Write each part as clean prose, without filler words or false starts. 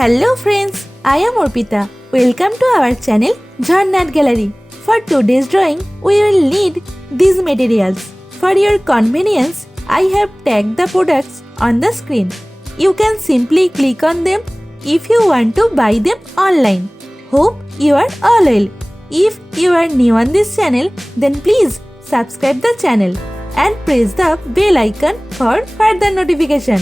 Hello friends, I am Arpita. Welcome to our channel Jharna Gallery. For today's drawing, we will need these materials. For your convenience, I have tagged the products on the screen. You can simply click on them if you want to buy them online. Hope you are all well. If you are new on this channel, then please subscribe the channel and press the bell icon for further notification.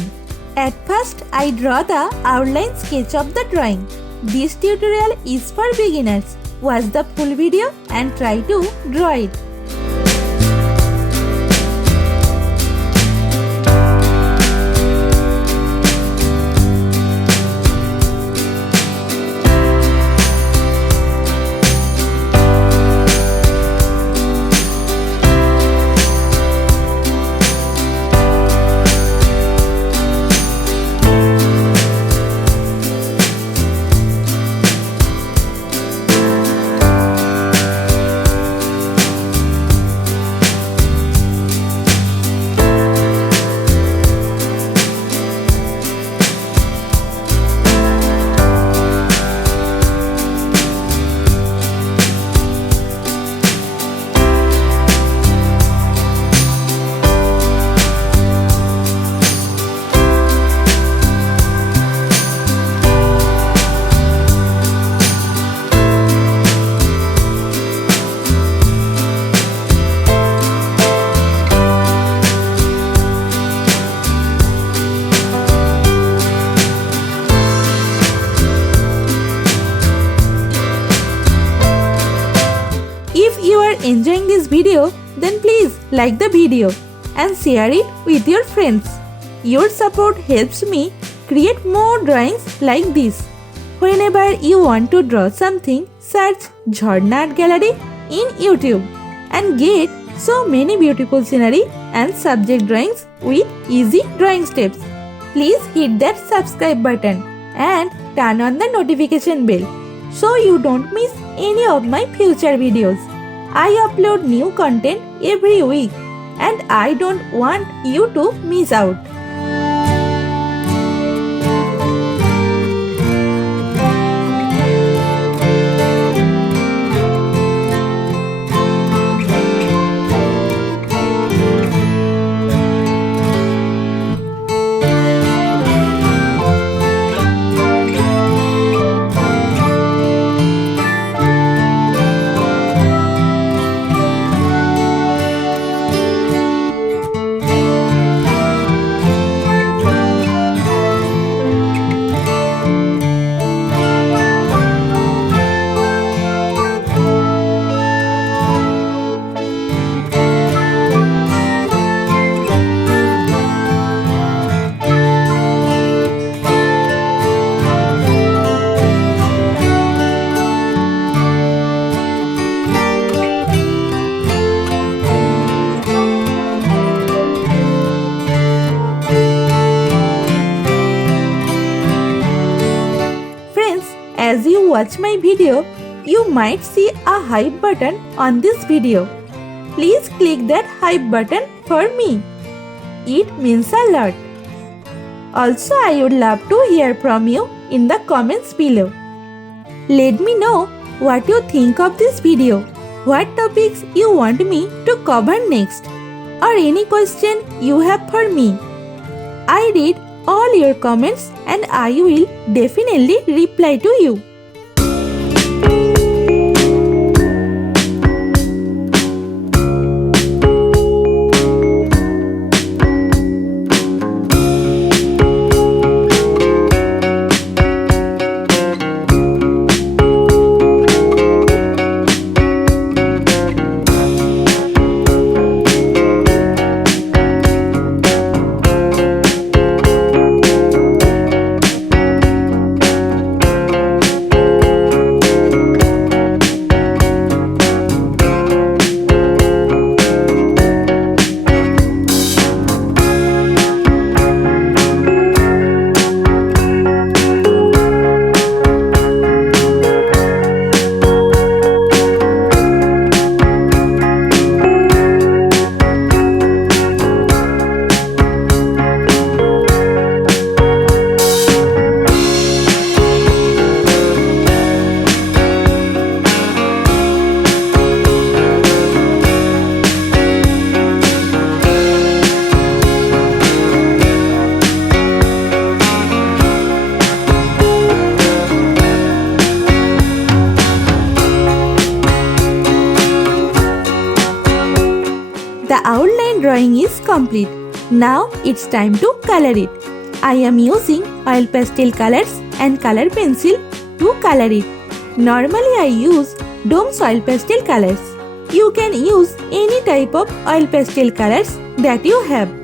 At first, I draw the outline sketch of the drawing. This tutorial is for beginners. Watch the full video and try to draw it. If you are enjoying this video, then please like the video and share it with your friends. Your support helps me create more drawings like this. Whenever you want to draw something, search Jharna Gallery in YouTube and get so many beautiful scenery and subject drawings with easy drawing steps. Please hit that subscribe button and turn on the notification bell so you don't miss any of my future videos. I upload new content every week and I don't want you to miss out. As you watch my video, you might see a hype button on this video. Please click that hype button for me. It means a lot. Also, I would love to hear from you in the comments below. Let me know what you think of this video, what topics you want me to cover next, or any question you have for me. I read all your comments and I will definitely reply to you. is complete. Now it's time to color it. I am using oil pastel colors and color pencil to color it. Normally I use Dome's oil pastel colors. You can use any type of oil pastel colors that you have.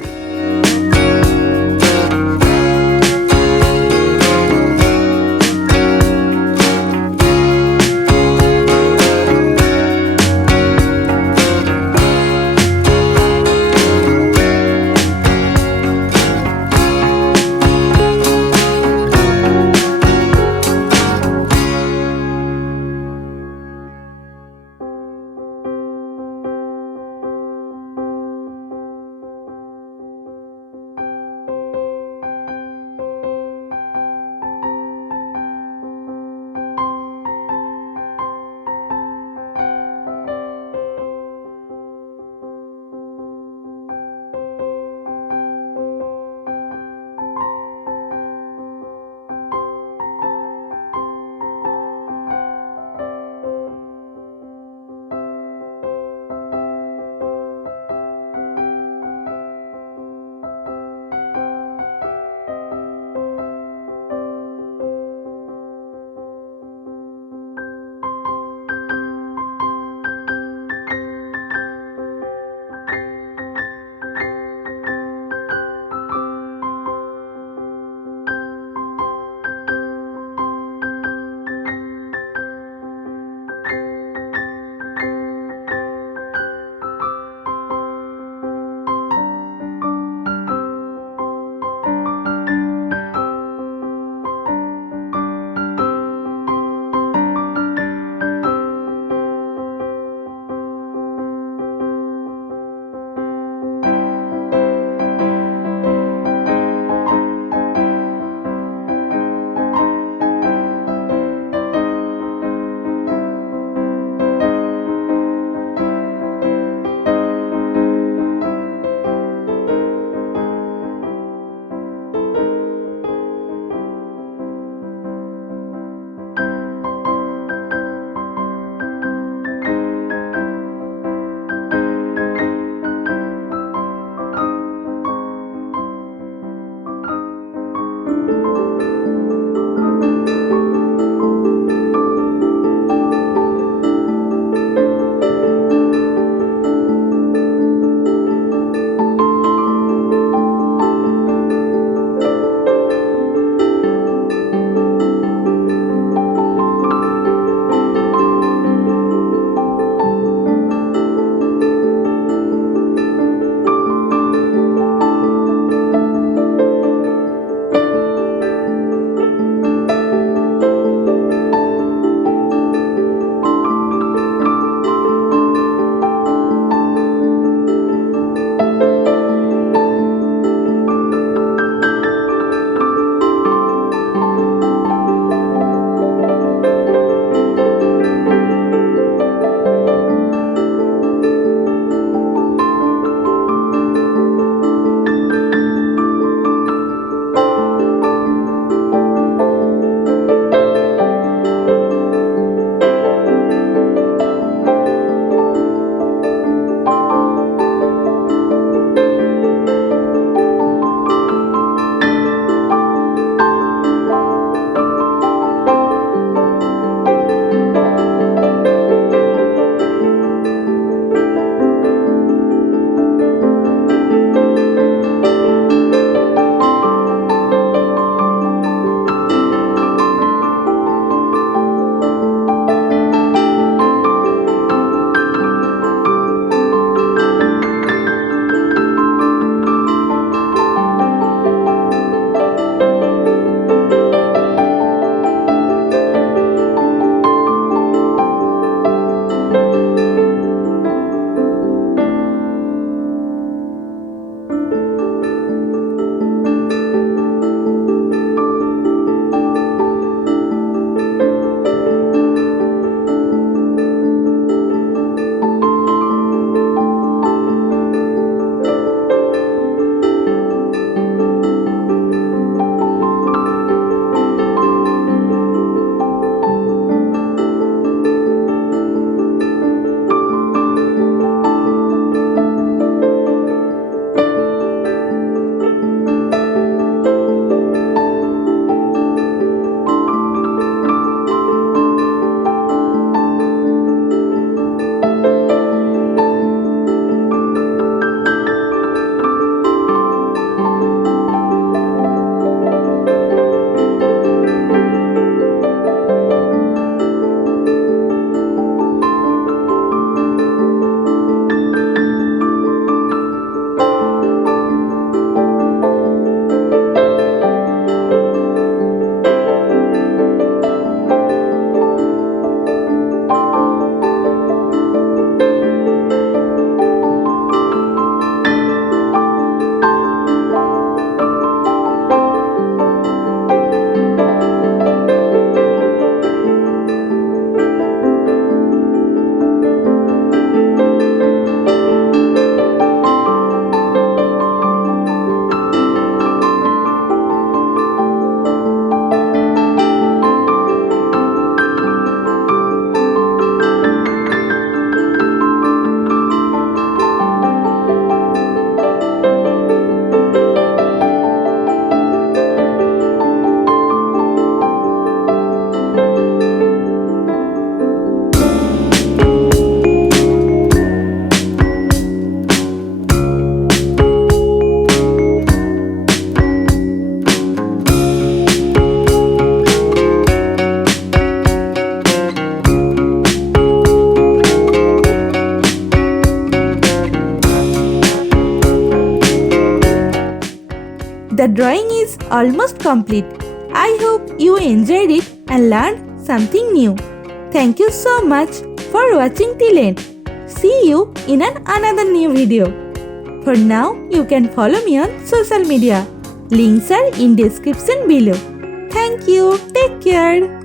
The drawing is almost complete. I hope you enjoyed it and learned something new. Thank you so much for watching till end. See you in another new video. For now, you can follow me on social media. Links are in description below. Thank you. Take care.